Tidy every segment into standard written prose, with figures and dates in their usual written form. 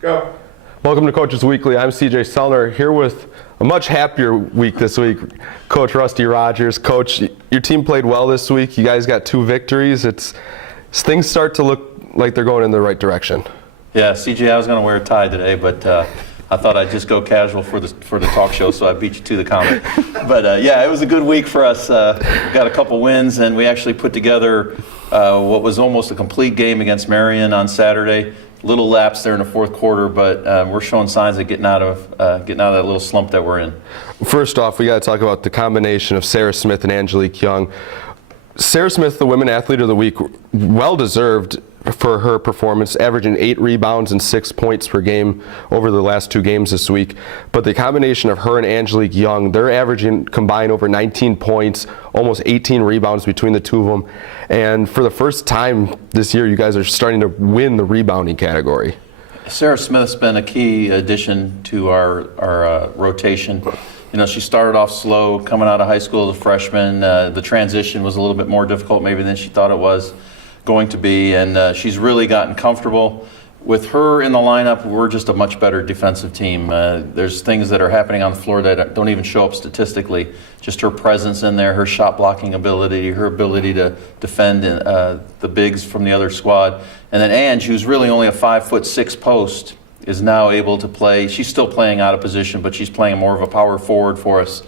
Go. Welcome to Coaches Weekly. I'm CJ Sellner here with a much happier week this week. Coach Rusty Rogers. Coach, your team played well this week. You guys got 2 victories. Things start to look like they're going in the right direction. Yeah, CJ, I was going to wear a tie today, but I thought I'd just go casual for the talk show, so I beat you to the comment. But yeah, it was a good week for us. We got a couple wins, and we actually put together what was almost a complete game against Marion on Saturday. Little lapse there in the fourth quarter, but we're showing signs of getting out of that little slump that we're in. First off, we got to talk about the combination of Sarah Smith and Angelique Young. Sarah Smith, the Women Athlete of the Week, well deserved for her performance, averaging 8 rebounds and 6 points per game over the last 2 games this week. But the combination of her and Angelique Young, they're averaging combined over 19 points, almost 18 rebounds between the two of them. And for the first time this year, you guys are starting to win the rebounding category. Sarah Smith's been a key addition to our rotation. You know, she started off slow, coming out of high school as a freshman. The transition was a little bit more difficult maybe than she thought it was going to be, and she's really gotten comfortable. With her in the lineup, we're just a much better defensive team. There's things that are happening on the floor that don't even show up statistically. Just her presence in there, her shot blocking ability, her ability to defend the bigs from the other squad. And then Ange, who's really only a 5'6" post, is now able to play. She's still playing out of position, but she's playing more of a power forward for us,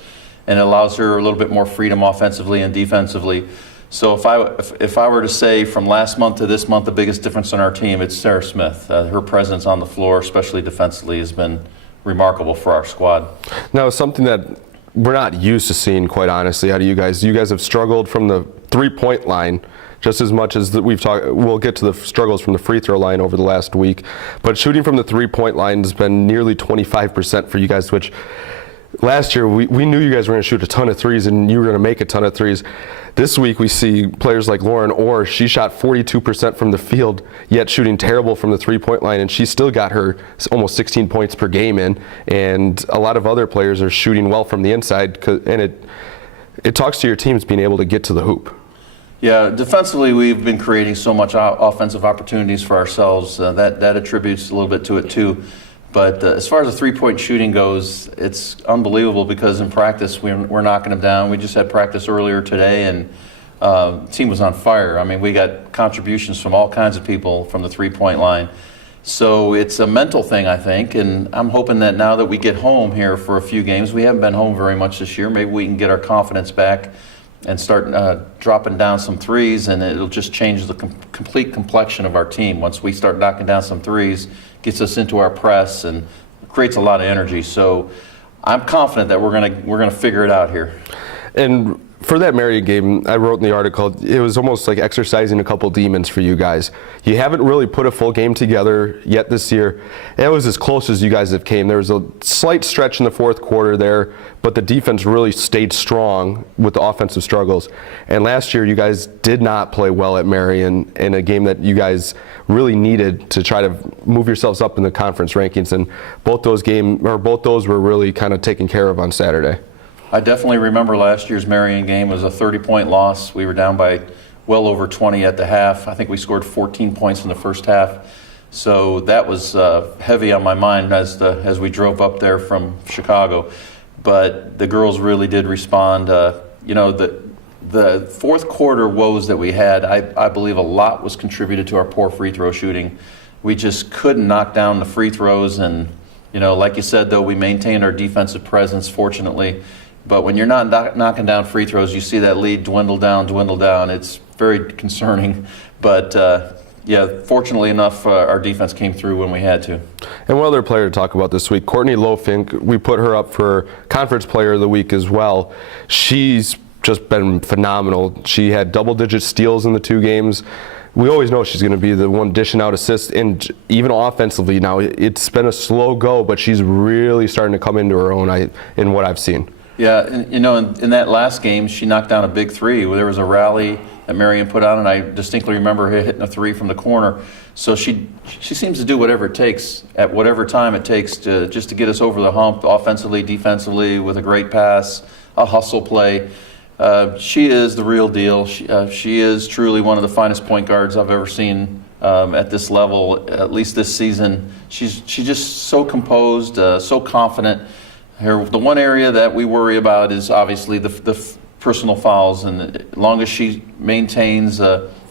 and it allows her a little bit more freedom offensively and defensively. So if I were to say from last month to this month, the biggest difference in our team, it's Sarah Smith. Her presence on the floor, especially defensively, has been remarkable for our squad. Now, something that we're not used to seeing, quite honestly, out of you guys. You guys have struggled from the three-point line just as much as we've talked. We'll get to the struggles from the free throw line over the last week. But shooting from the three-point line has been nearly 25% for you guys, which last year we knew you guys were going to shoot a ton of threes and you were going to make a ton of threes. This week we see players like Lauren Orr. She shot 42% from the field, yet shooting terrible from the three-point line, and she still got her almost 16 points per game in. And a lot of other players are shooting well from the inside, and it talks to your teams being able to get to the hoop. Yeah, defensively we've been creating so much offensive opportunities for ourselves. That attributes a little bit to it too. But as far as the three-point shooting goes, it's unbelievable because in practice we're knocking them down. We just had practice earlier today, and the team was on fire. I mean, we got contributions from all kinds of people from the three-point line. So it's a mental thing, I think, and I'm hoping that now that we get home here for a few games, we haven't been home very much this year, maybe we can get our confidence back and start dropping down some threes, and it'll just change the complete complexion of our team. Once we start knocking down some threes, gets us into our press and creates a lot of energy. So I'm confident that we're gonna figure it out here. And for that Marion game, I wrote in the article, it was almost like exercising a couple demons for you guys. You haven't really put a full game together yet this year. And it was as close as you guys have came. There was a slight stretch in the fourth quarter there, but the defense really stayed strong with the offensive struggles. And last year, you guys did not play well at Marion in a game that you guys really needed to try to move yourselves up in the conference rankings. And both those were really kind of taken care of on Saturday. I definitely remember last year's Marion game. It was a 30-point loss. We were down by well over 20 at the half. I think we scored 14 points in the first half. So that was heavy on my mind as we drove up there from Chicago. But the girls really did respond. You know, the fourth quarter woes that we had, I believe a lot was contributed to our poor free throw shooting. We just couldn't knock down the free throws. And, you know, like you said, though, we maintained our defensive presence, fortunately. But when you're not knocking down free throws, you see that lead dwindle down. It's very concerning. But, yeah, fortunately enough, our defense came through when we had to. And one other player to talk about this week, Courtney Lofink, we put her up for Conference Player of the Week as well. She's just been phenomenal. She had double-digit steals in the 2 games. We always know she's going to be the one dishing out assists, and even offensively now, it's been a slow go, but she's really starting to come into her own in what I've seen. Yeah, and, you know, in that last game, she knocked down a big 3. There was a rally that Marion put on, and I distinctly remember her hitting a 3 from the corner. So she seems to do whatever it takes, at whatever time it takes just to get us over the hump, offensively, defensively, with a great pass, a hustle play. She is the real deal. She is truly one of the finest point guards I've ever seen at this level, at least this season. She's just so composed, so confident. The one area that we worry about is obviously the personal fouls, and as long as she maintains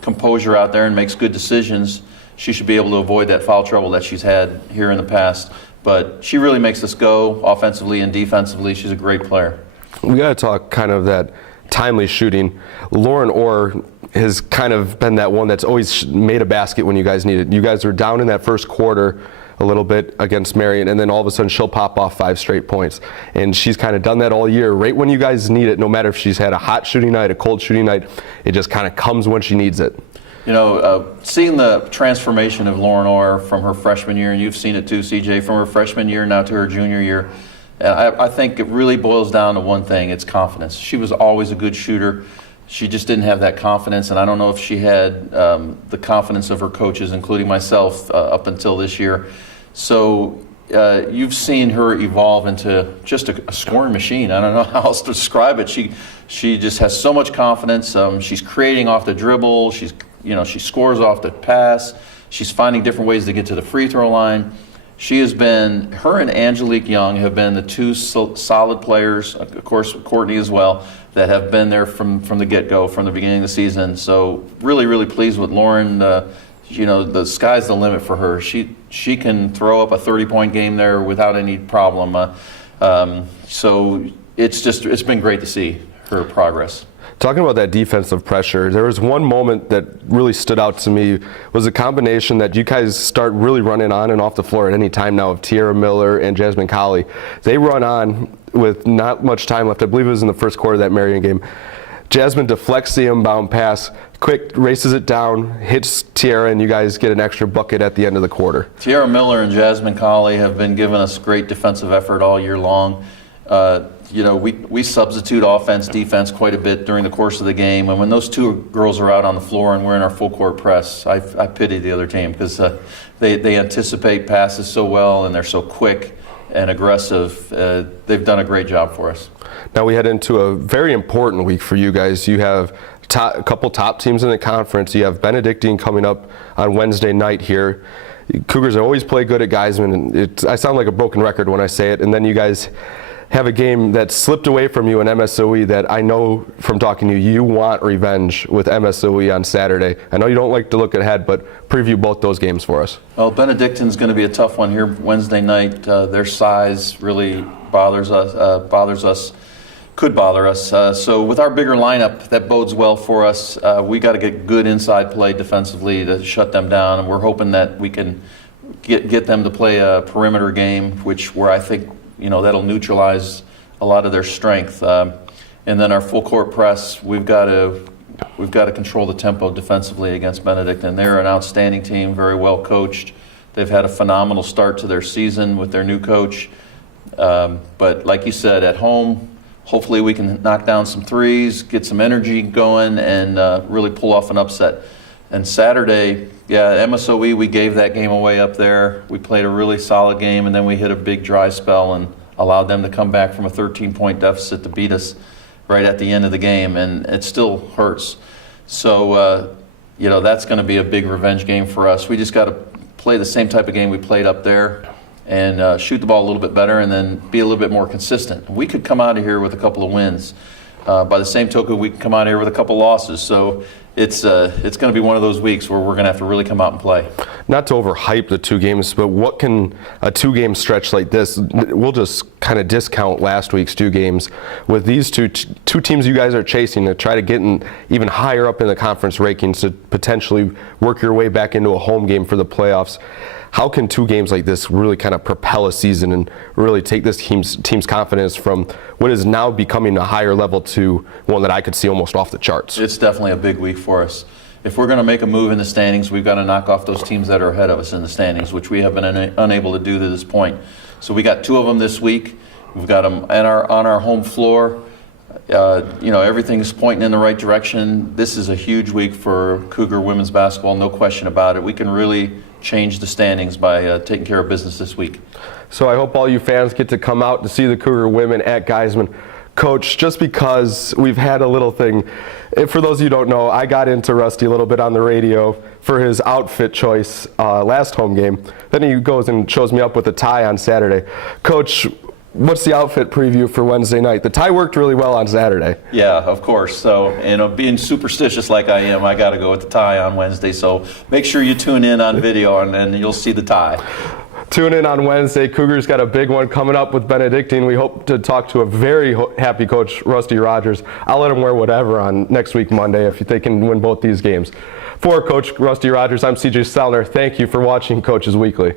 composure out there and makes good decisions, she should be able to avoid that foul trouble that she's had here in the past. But she really makes us go offensively and defensively. She's a great player. We got to talk kind of that timely shooting. Lauren Orr has kind of been that one that's always made a basket when you guys need it. You guys are down in that first quarter a little bit against Marion, and then all of a sudden she'll pop off 5 straight points. And she's kind of done that all year, right when you guys need it, no matter if she's had a hot shooting night, a cold shooting night, it just kind of comes when she needs it. You know, seeing the transformation of Lauren Orr from her freshman year, and you've seen it too, CJ, from her freshman year now to her junior year, I think it really boils down to one thing. It's confidence. She was always a good shooter. She just didn't have that confidence, and I don't know if she had the confidence of her coaches, including myself, up until this year. So you've seen her evolve into just a scoring machine. I don't know how else to describe it. She just has so much confidence. She's creating off the dribble. She scores off the pass. She's finding different ways to get to the free throw line. She has been, her and Angelique Young have been the two solid players, of course Courtney as well, that have been there from the get-go, from the beginning of the season. So really, really pleased with Lauren. The sky's the limit for her. She can throw up a 30-point game there without any problem. So it's been great to see her progress. Talking about that defensive pressure, there was one moment that really stood out to me, was a combination that you guys start really running on and off the floor at any time now of Tiara Miller and Jasmine Colley. They run on with not much time left. I believe it was in the first quarter of that Marion game. Jasmine deflects the inbound pass, quick races it down, hits Tiara, and you guys get an extra bucket at the end of the quarter. Tiara Miller and Jasmine Colley have been giving us great defensive effort all year long. We substitute offense, defense quite a bit during the course of the game, and when those two girls are out on the floor and we're in our full court press, I pity the other team because they anticipate passes so well and they're so quick and aggressive. They've done a great job for us. Now we head into a very important week for you guys. You have a couple top teams in the conference. You have Benedictine coming up on Wednesday night here. Cougars always play good at Geisman, and I sound like a broken record when I say it, and then you guys have a game that slipped away from you in MSOE that I know from talking to you, you want revenge with MSOE on Saturday. I know you don't like to look ahead, but preview both those games for us. Well, Benedictine's going to be a tough one here Wednesday night. Their size really bothers us, could bother us. So with our bigger lineup, that bodes well for us. We got to get good inside play defensively to shut them down, and we're hoping that we can get them to play a perimeter game, where I think that'll neutralize a lot of their strength. And then our full court press, we've got to control the tempo defensively against Benedictine. They're an outstanding team, very well coached. They've had a phenomenal start to their season with their new coach. But like you said, at home, hopefully we can knock down some threes, get some energy going, and really pull off an upset. And Saturday, MSOE, we gave that game away up there. We played a really solid game, and then we hit a big dry spell and allowed them to come back from a 13-point deficit to beat us right at the end of the game, and it still hurts. So, that's going to be a big revenge game for us. We just got to play the same type of game we played up there and shoot the ball a little bit better and then be a little bit more consistent. We could come out of here with a couple of wins. By the same token, we can come out here with a couple losses. So it's going to be one of those weeks where we're going to have to really come out and play. Not to overhype the two games, but what can a two-game stretch like this, we'll just kind of discount last week's two games, with these two teams you guys are chasing to try to get even higher up in the conference rankings to potentially work your way back into a home game for the playoffs. How can two games like this really kind of propel a season and really take this team's confidence from what is now becoming a higher level to one that I could see almost off the charts? It's definitely a big week for us. If we're going to make a move in the standings, we've got to knock off those teams that are ahead of us in the standings, which we have been unable to do to this point. So we got two of them this week. We've got them on our home floor. Everything's pointing in the right direction. This is a huge week for Cougar women's basketball, no question about it. We can really change the standings by taking care of business this week. So I hope all you fans get to come out to see the Cougar women at Geisman. Coach, just because we've had a little thing, for those of you who don't know, I got into Rusty a little bit on the radio for his outfit choice last home game. Then he goes and shows me up with a tie on Saturday. Coach, what's the outfit preview for Wednesday night? The tie worked really well on Saturday. Yeah, of course. So, being superstitious like I am, I got to go with the tie on Wednesday. So make sure you tune in on video and you'll see the tie. Tune in on Wednesday. Cougars got a big one coming up with Benedictine. We hope to talk to a very happy coach, Rusty Rogers. I'll let him wear whatever on next week, Monday, if they can win both these games. For Coach Rusty Rogers, I'm CJ Sellner. Thank you for watching Coaches Weekly.